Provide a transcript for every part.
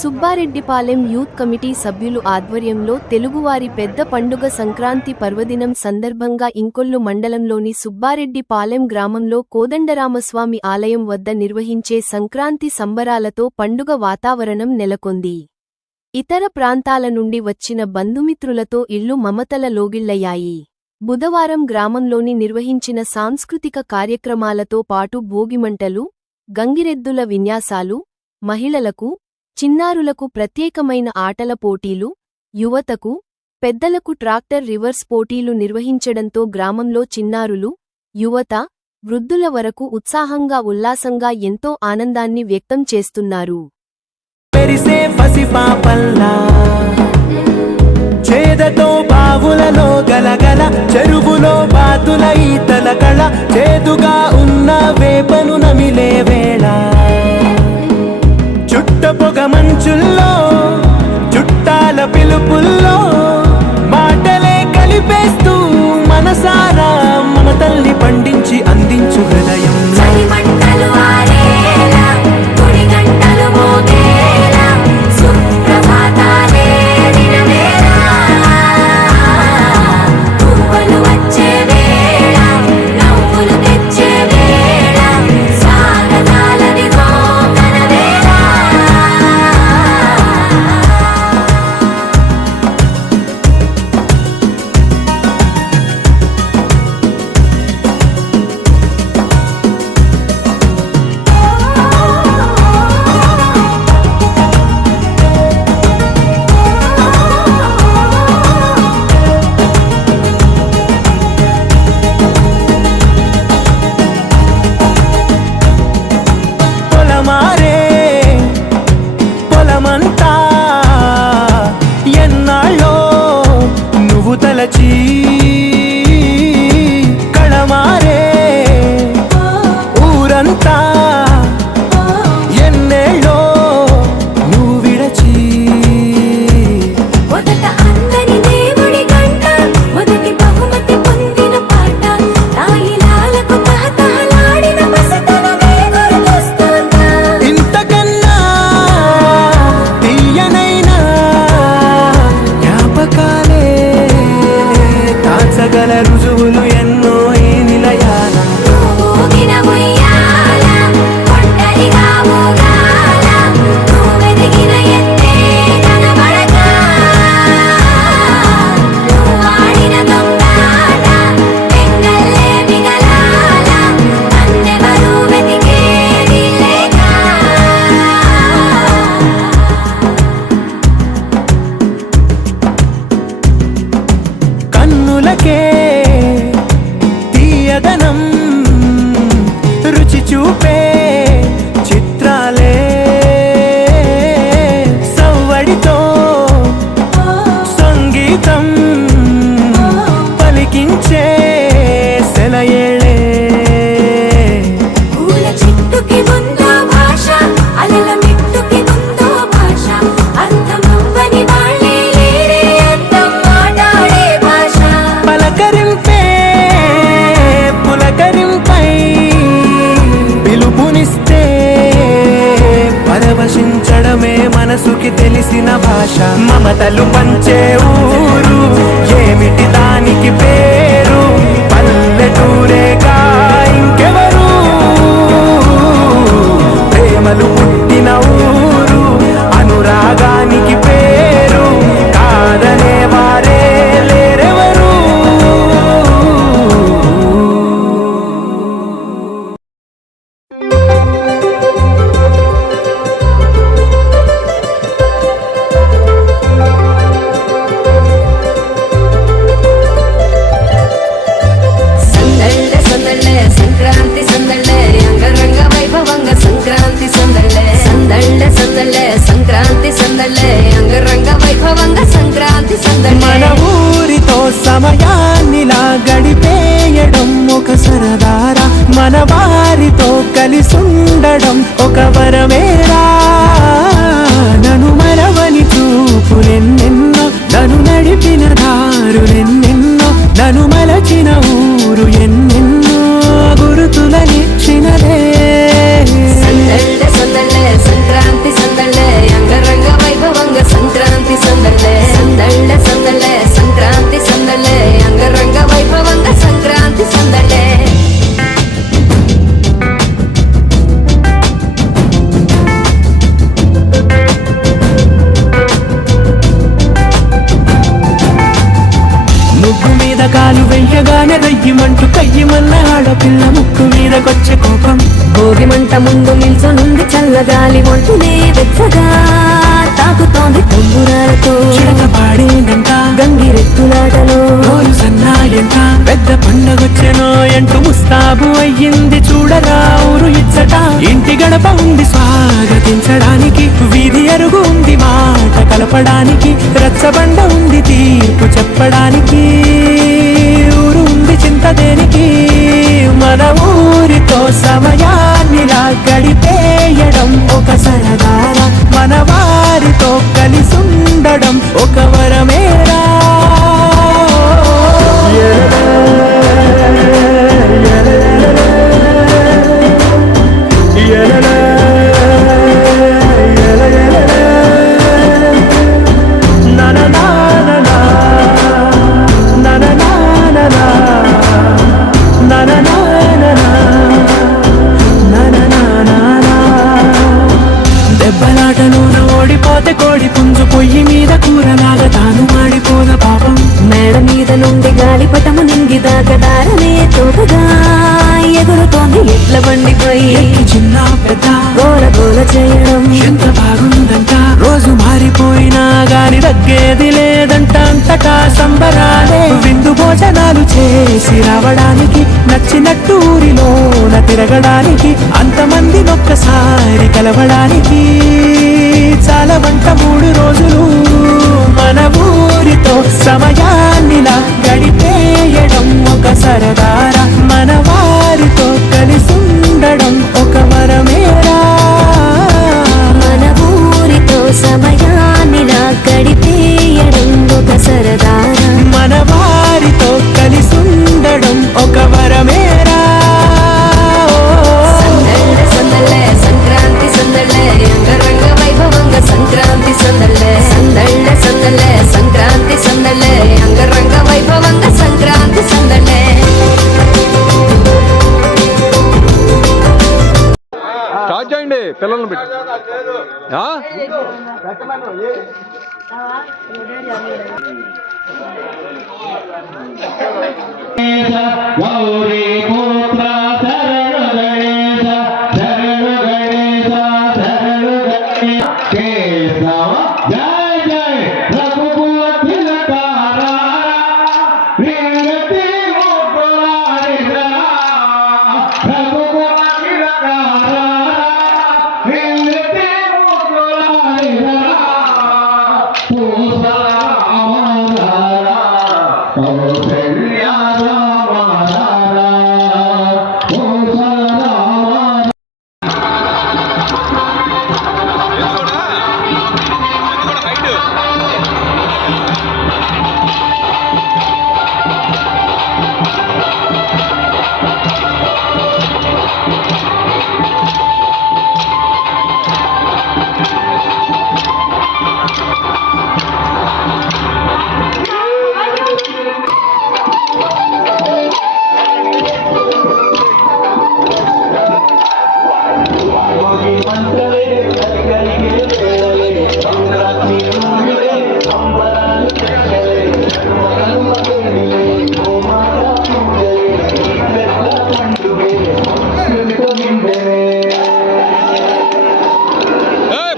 Subbareddypalem youth committee సభ్యులు ఆధ్వర్యంలో తెలుగువారి పెద్ద పండుగ సంక్రాంతి పర్వదినం సందర్భంగా ఇంకొల్లు మండలంలోని సుబ్బారెడ్డిపాలెం గ్రామంలో కోదండరామస్వామి ఆలయం వద్ద నిర్వహించే సంక్రాంతి సంబరాలతో పండుగ వాతావరణం నెలకొంది. ఇతర ప్రాంతాల నుండి వచ్చిన బంధుమిత్రులతో ఇళ్లు మమతల లోగిళ్లయ్యాయి. బుధవారం గ్రామంలోని నిర్వహించిన సాంస్కృతిక కార్యక్రమాలతో పాటు భోగిమంటలు, గంగిరెద్దుల విన్యాసాలు, మహిళలకు, చిన్నారులకు ప్రత్యేకమైన ఆటల పోటీలు, యువతకు, పెద్దలకు ట్రాక్టర్ రివర్స్ పోటీలు నిర్వహించడంతో గ్రామంలో చిన్నారులు, యువత, వృద్ధుల వరకు ఉత్సాహంగా ఉల్లాసంగా ఎంతో ఆనందాన్ని వ్యక్తం చేస్తున్నారు. చేదతో బావులలో గలగల చెరువులో బాతుల ఈతల కళ చేదుగా ఉన్న వేపను నమిలే వేళ చుట్ట పొగ మంచుల్లో చుట్టాల పిలుపుల్లో మాటలే కలిపేస్తూ మనసారా మమతల్ని పండించి అందించు హృదయం కళమారే ఊరంతా ఎన్నేళ్ళో నువ్వు విడచి మొదట అందని దేవుడి గంట మొదటి బహుమతి పొందిన పాట తాయిలాలకు తహతహలాడిన మసతనమే గుర్తొస్తుందా ఇంతకన్నా తీయనైనా జ్ఞాపకాలే సగల రుజువులు ఎన్నో ఈ నిలయాల తీయదనం రుచి చూపే చిత్రాలే సవ్వడితో సంగీతం పలికించే సెలయేళే పూల చిట్టుకి ఉందో భాష అలల మిట్టుకి ఉందో భాష అర్థమవ్వని వాళ్ళే లేరే అర్థం మాట్లాడే భాష పలకరింపే పులకరింపై పిలుపునిస్తే పరవశించడమే మనసుకి తెలిసిన భాష మమతలు పంచే ఊరు ఏమిటి దానికి పేరు పల్లెటూరేగా ఇంకెవరు ప్రేమలు పుట్టిన ఊరు అనురాగానికి పేరు కాదనే వారే లేరెవరు సంక్రాంతి సందళ్ళే అంగరంగ వైభవంగ సంక్రాంతి సందళ్ళే సందళ్ళే సందళ్ళే సంక్రాంతి సందళ్ళే అంగరంగ వైభవంగ సంక్రాంతి సందళ్ళే మన ఊరితో సమయాన్నిలా గడిపేయడం ఒక సరదారా మన వారితో కలిసుండడం ఒక వరమేరా నన్ను మరవని చూపులెన్నెన్నో నన్ను నడిపిన దారులెన్నెన్నో నన్ను మలచిన ఊరు ఎన్నెన్నో గురుతులనిచ్చినదే సందళ్ళే సందళ్ళే సంక్రాంతి సందళ్ళే అంగరంగ పుట్టుకొచ్చే కోపం. భోగి మంట ముందు నిల్చొనుంది చల్లగాలి ఒంటినే వెచ్చగా తాకుతోంది తంబురాలతో. చిడక పాడేందంట గంగిరెత్తులాటలో రోజు సన్నాయంట. పెద్ద పండగొచ్చెనో ఎంటూ ముస్తాబు అయ్యింది చూడరా ఊరు ఇచ్చట. ఇంటి గడప ఉంది స్వాగతించడానికి, వీధి అరుగు ఉంది మాట కలపడానికి, రచ్చబండ ఉంది తీర్పు చెప్పడానికి, ఊరు ఉంది చింత దేనికి. మన ఊరితో సమయాన్నిలా గడిపేయడం ఒక సరదారా, మన వారితో కలిసుండడం ఒక వరమేరా. దెబ్బలాటలోన ఓడిపోతే కోడి పుంజు పొయ్యి మీద కూరలాగా తాను మాడిపోద పాపం. మేడ మీద నుండి గాలిపటము నింగి దాకదారనే తోటగా ఎగురుతోంది ఎడ్ల బండిపోయి. చిన్న పెద్ద గోల గోల చేయడం ఎంత బాగుందంట. రోజు మారిపోయినా గాని తగ్గేది లేదంట. అంతటా సంబరాలే విందు భోజనాలు చేసి రావడానికి, నచ్చినట్టు ఊరిలోన తిరగడానికి, అంతమంది ఒక్కసారి కలవడానికి చాలా వంట 3 రోజులు. మన ఊరితో సమయాన్నిలా గడిపేయడం ఒక సరదారా, మన వారితో కలిసుండడం ఒక వరమేరా. మన ఊరితో సమయాన్నిలా గడిపేయడం ఒక సరదారా, మన వారితో కలిసుండడం ఒక వరమేరా. సందళ్ళ సందళ్ళే సంక్రాంతి సందళ్ళే అంగరంగ వైభవంగా సంక్రాంతి సందళ్ళే. సందళ్ళ సందళ్ళే సంక్రాంతి సందళ్ళే అంగరంగ వైభవంగా సంక్రాంతి సందళ్ళే. స్టార్ట్ చేయండి పిల్లల్ని పెట్టి. గౌరీ పుత్ర శరణు గణేశ శరణు గణేశ శరణు గణేశ కేశవ జయ జయ రఘుపతి లకారా వింగతి ముద్దులారిరా రఘుపతి లకారా వింగతి ముద్దులారిరా పూసల రామరారా కౌసల్యా రామరారా పూసల రామ.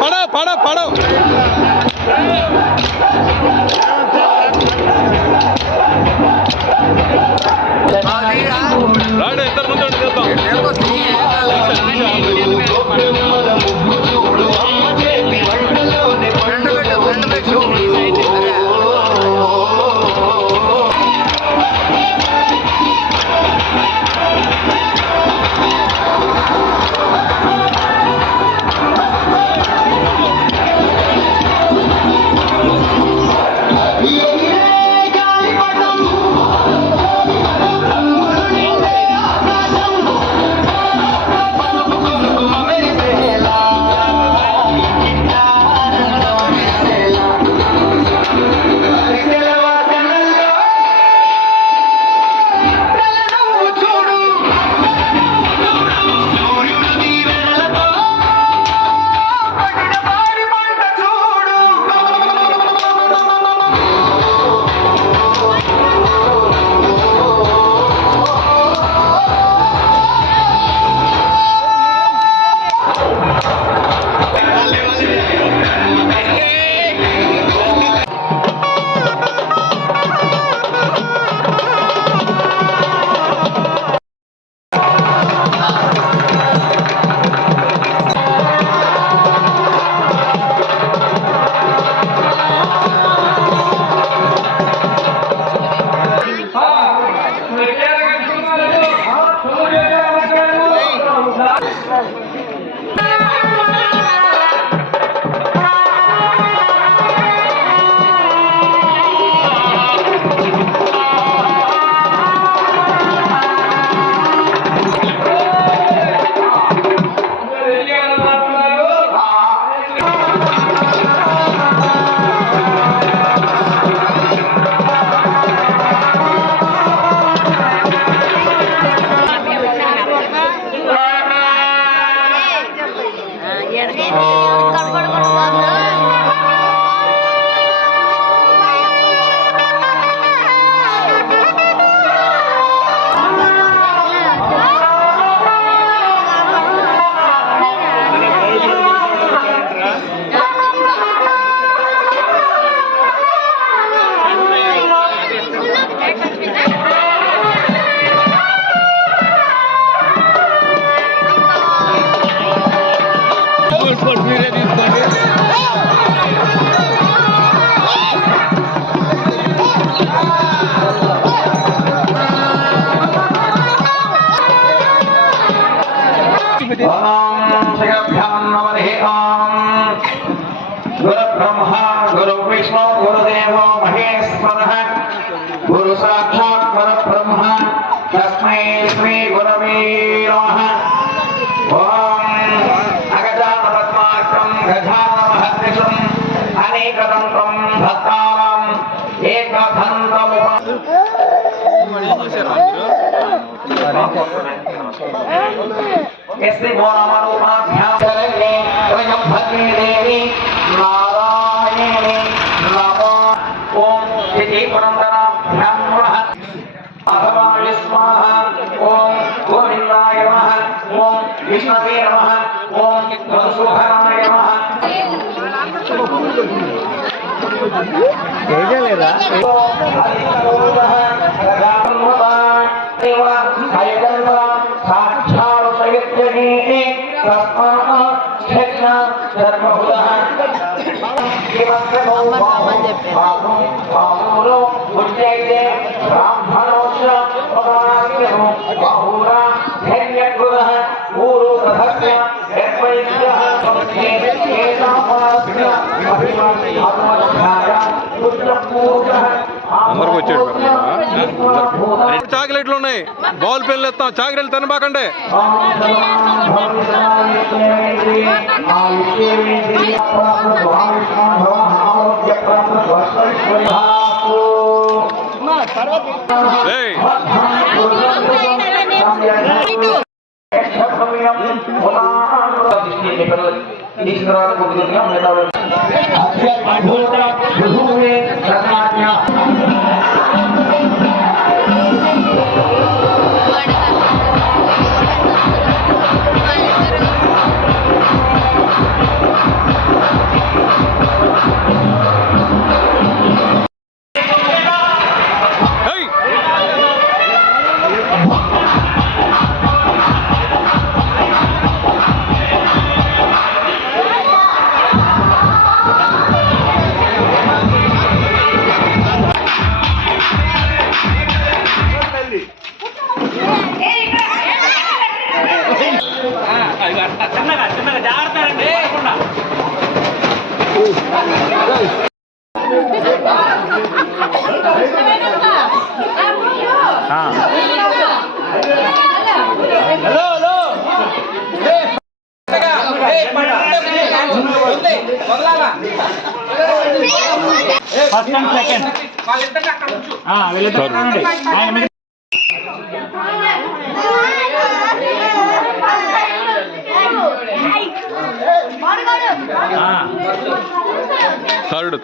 పడవ పడవ పడవ రాడు ఇద్దరు ముందు చేద్దాం. గురు బ్రహ్మ గురు విష్ణు గురుదేవో మహేశ్వరః గురు సాక్షాత్ పరబ్రహ్మ తస్మై శ్రీ గురవే నమః. ఓం అగజాన పద్మార్కం గజాన మహర్నిశం అనేకదంతం భక్తానాం ఏకదంతముప ఎస్తి బోనామరూపాభ్యాం శరణ్యే త్రయంబకే దేవి నారాయణే నమో. ఓం శ్రీ పురందరాభ్యాం నమః. మాధవాయ స్వాహ. ఓం గోవిందాయ నమః. ఓం విష్ణవే నమః. ఓం మధుసూదనాయ నమః. అందరికి వచ్చాడు చాక్లెట్లు ఉన్నాయి, బాల్ పెళ్ళి ఎత్తాం, చాక్లెట్లు తినబాకండి. ఏయ్ ఫస్ట్ అండ్ సెకండ్ థర్డ్